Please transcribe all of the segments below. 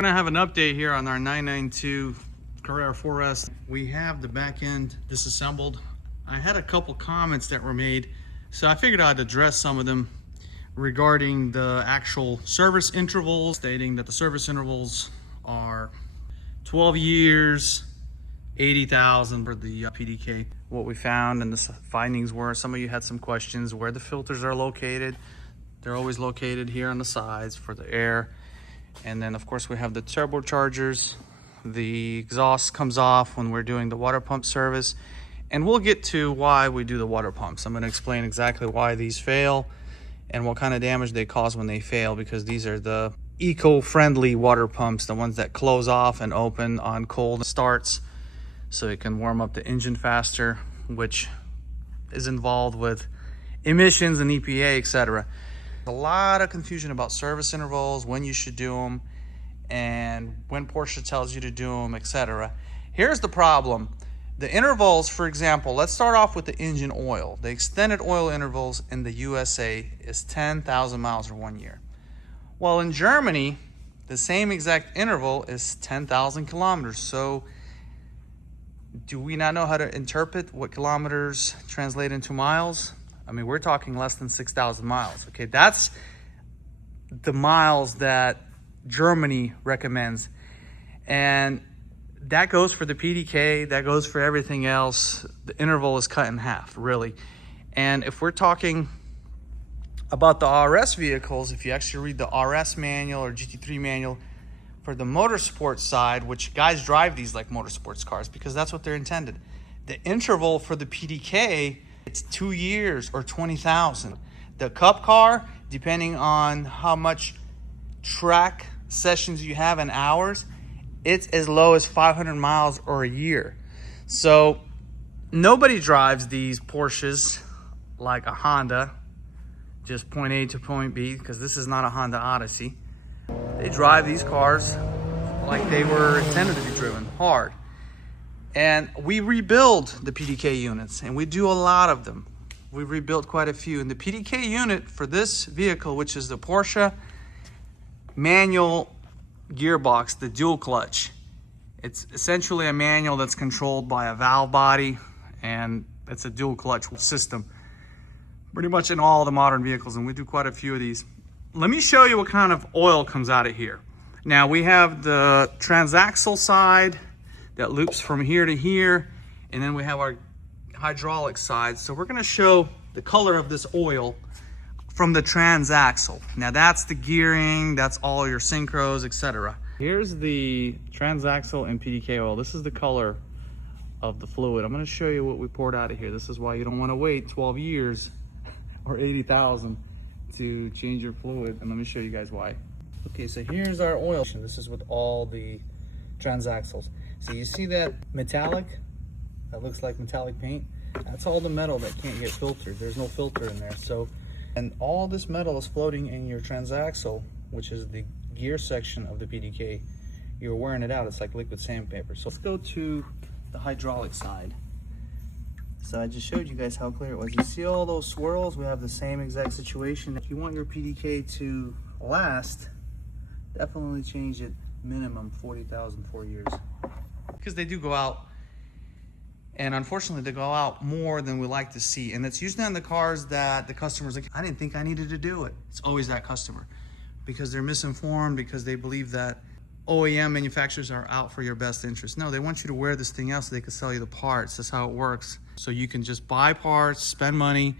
We're gonna have an update here on our 992 Carrera 4S. We have the back end disassembled. I had a couple comments that were made, so I figured I'd address some of them regarding the actual service intervals, stating that the service intervals are 12 years, 80,000 for the PDK. What we found and the findings were, some of you had some questions where the filters are located. They're always located here on the sides for the air. And then of course we have the turbochargers. The exhaust comes off when we're doing the water pump service. And we'll get to why we do the water pumps. I'm going to explain exactly why these fail and what kind of damage they cause when they fail, because these are the eco-friendly water pumps, the ones that close off and open on cold starts so it can warm up the engine faster, which is involved with emissions and EPA, etc. A lot of confusion about service intervals, when you should do them, and when Porsche tells you to do them, etc. Here's the problem. The intervals, for example, let's start off with the engine oil. The extended oil intervals in the USA is 10,000 miles or 1 year. Well, in Germany, the same exact interval is 10,000 kilometers. So do we not know how to interpret what kilometers translate into miles? I mean, we're talking less than 6,000 miles. Okay, that's the miles that Germany recommends. And that goes for the PDK, that goes for everything else. The interval is cut in half, really. And if we're talking about the RS vehicles, if you actually read the RS manual or GT3 manual for the motorsport side, which guys drive these like motorsports cars because that's what they're intended. The interval for the PDK, it's 2 years or 20,000. The Cup car, depending on how much track sessions you have in hours, it's as low as 500 miles or a year. So nobody drives these Porsches like a Honda, just point A to point B, because this is not a Honda Odyssey. They drive these cars like they were intended to be driven, hard. And we rebuild the PDK units, and we do a lot of them. We rebuilt quite a few. And the PDK unit for this vehicle, which is the Porsche manual gearbox, the dual clutch, it's essentially a manual that's controlled by a valve body, and it's a dual clutch system pretty much in all the modern vehicles, and we do quite a few of these. Let me show you what kind of oil comes out of here. Now we have the transaxle side that loops from here to here, and then we have our hydraulic side. So we're going to show the color of this oil from the transaxle. Now that's the gearing, that's all your synchros, etc. Here's the transaxle and PDK oil. This is the color of the fluid. I'm going to show you what we poured out of here. This is why you don't want to wait 12 years or 80,000 to change your fluid, and let me show you guys why. Okay, so here's our oil. This is with all the transaxles. So you see that metallic? That looks like metallic paint. That's all the metal that can't get filtered. There's no filter in there. So, and all this metal is floating in your transaxle, which is the gear section of the PDK. You're wearing it out. It's like liquid sandpaper. So let's go to the hydraulic side. So I just showed you guys how clear it was. You see all those swirls? We have the same exact situation. If you want your PDK to last, definitely change it minimum 40,000 4 years. Because they do go out, and unfortunately they go out more than we like to see. And it's usually on the cars that the customer's like, I didn't think I needed to do it. It's always that customer, because they're misinformed, because they believe that OEM manufacturers are out for your best interest. No, they want you to wear this thing out so they can sell you the parts. That's how it works. So you can just buy parts, spend money.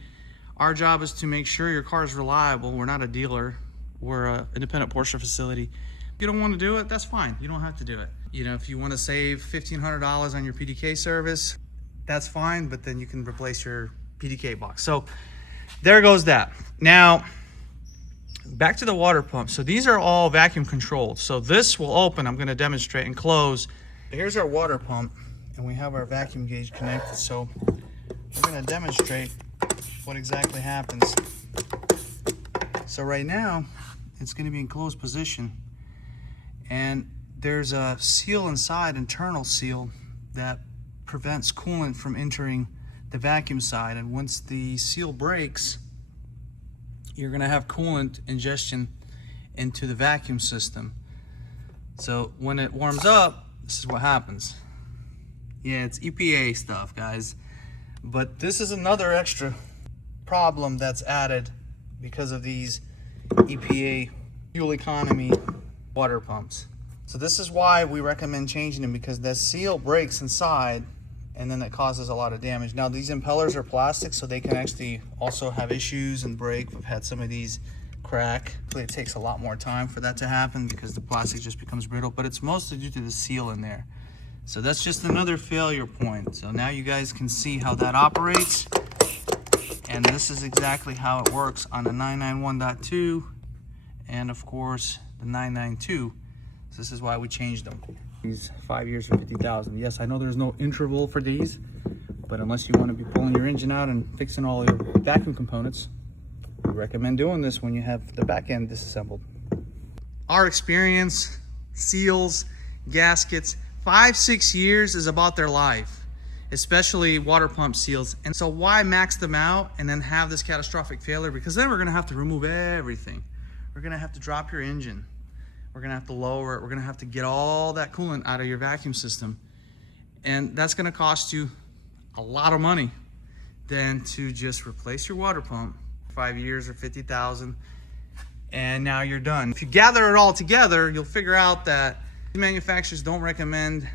Our job is to make sure your car is reliable. We're not a dealer. We're an independent Porsche facility. If you don't want to do it, that's fine. You don't have to do it. You know, if you want to save $1,500 on your PDK service, that's fine, but then you can replace your PDK box. So there goes that. Now, back to the water pump. So these are all vacuum controlled. So this will open. I'm going to demonstrate and close. Here's our water pump, and we have our vacuum gauge connected. So we're going to demonstrate what exactly happens. So right now, it's going to be in closed position, and there's a seal inside, internal seal, that prevents coolant from entering the vacuum side. And once the seal breaks, you're going to have coolant ingestion into the vacuum system. So when it warms up, this is what happens. Yeah, it's EPA stuff, guys. But this is another extra problem that's added because of these EPA fuel economy water pumps. So this is why we recommend changing them, because the seal breaks inside and then it causes a lot of damage. Now these impellers are plastic, so they can actually also have issues and break. We've had some of these crack. It takes a lot more time for that to happen because the plastic just becomes brittle, but it's mostly due to the seal in there. So that's just another failure point. So now you guys can see how that operates. And this is exactly how it works on the 991.2 and of course the 992. So this is why we changed them. These 5 years for 50,000. Yes, I know there's no interval for these, but unless you want to be pulling your engine out and fixing all your vacuum components, we recommend doing this when you have the back end disassembled. Our experience, seals, gaskets, 5-6 years is about their life, especially water pump seals. And so why max them out and then have this catastrophic failure? Because then we're gonna have to remove everything. We're gonna have to drop your engine. We're gonna have to lower it. We're gonna have to get all that coolant out of your vacuum system. And that's gonna cost you a lot of money than to just replace your water pump, 5 years or 50,000, and now you're done. If you gather it all together, you'll figure out that manufacturers don't recommend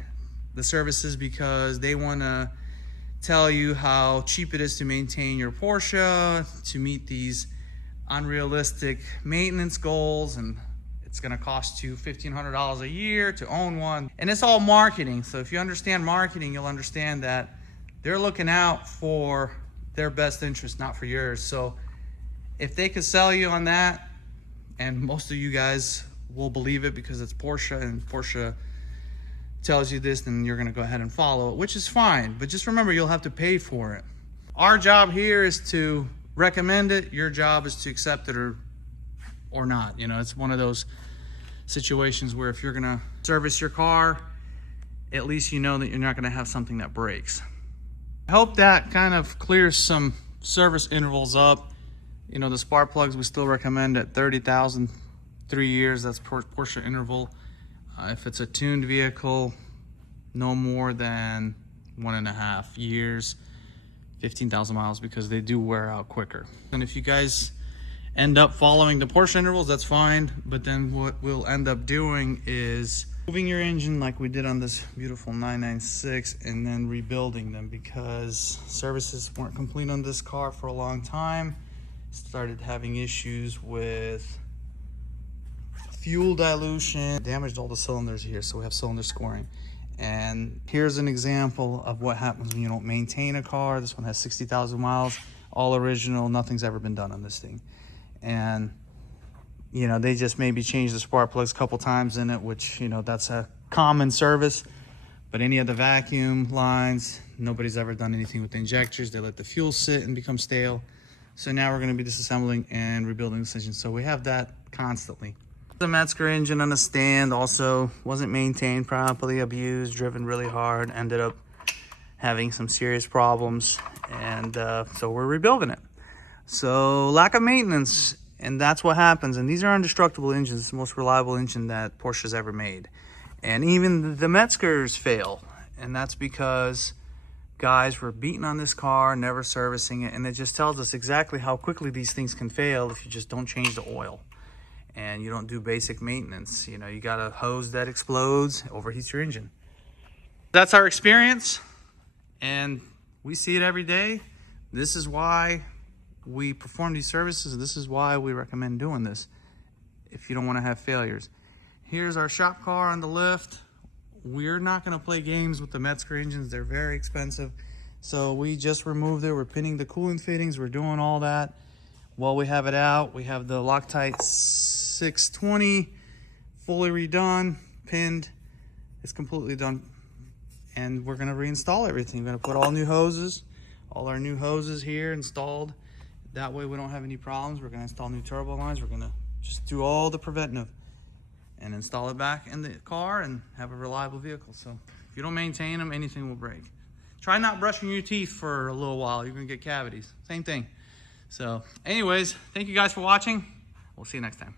the services because they want to tell you how cheap it is to maintain your Porsche, to meet these unrealistic maintenance goals, and it's going to cost you $1,500 a year to own one. And it's all marketing. So if you understand marketing, you'll understand that they're looking out for their best interest, not for yours. So if they could sell you on that, and most of you guys will believe it because it's Porsche and Porsche tells you this, then you're going to go ahead and follow it, which is fine. But just remember, you'll have to pay for it. Our job here is to recommend it. Your job is to accept it or not. You know, it's one of those situations where if you're going to service your car, at least you know that you're not going to have something that breaks. I hope that kind of clears some service intervals up. You know, the spark plugs we still recommend at 30,000, 3 years. That's Porsche interval. If it's a tuned vehicle, no more than 1.5 years, 15,000 miles, because they do wear out quicker. And if you guys end up following the Porsche intervals, that's fine. But then what we'll end up doing is moving your engine like we did on this beautiful 996 and then rebuilding them, because services weren't complete on this car for a long time. Started having issues with fuel dilution, damaged all the cylinders here, so we have cylinder scoring. And here's an example of what happens when you don't maintain a car. This one has 60,000 miles, all original, nothing's ever been done on this thing. And you know, they just maybe change the spark plugs a couple times in it, which, you know, that's a common service. But any of the vacuum lines, nobody's ever done anything with the injectors. They let the fuel sit and become stale. So now we're going to be disassembling and rebuilding this engine. So we have that constantly. The Metzger engine on the stand also wasn't maintained properly, abused, driven really hard, ended up having some serious problems. And so we're rebuilding it. So lack of maintenance, and that's what happens. And these are indestructible engines. It's the most reliable engine that Porsche's ever made. And even the Metzgers fail. And that's because guys were beating on this car, never servicing it, and it just tells us exactly how quickly these things can fail if you just don't change the oil and you don't do basic maintenance. You know, you got a hose that explodes, overheats your engine. That's our experience, and we see it every day. This is why we perform these services, and this is why we recommend doing this if you don't want to have failures. Here's our shop car on the lift. We're not going to play games with the Metzger engines. They're very expensive. So we just removed it. We're pinning the cooling fittings. We're doing all that. While we have it out, we have the Loctite 620 fully redone, pinned. It's completely done. And we're going to reinstall everything. We're going to put all new hoses, all our new hoses here installed. That way we don't have any problems. We're going to install new turbo lines. We're going to just do all the preventive and install it back in the car and have a reliable vehicle. So if you don't maintain them, anything will break. Try not brushing your teeth for a little while. You're gonna get cavities. Same thing. So anyways, thank you guys for watching. We'll see you next time.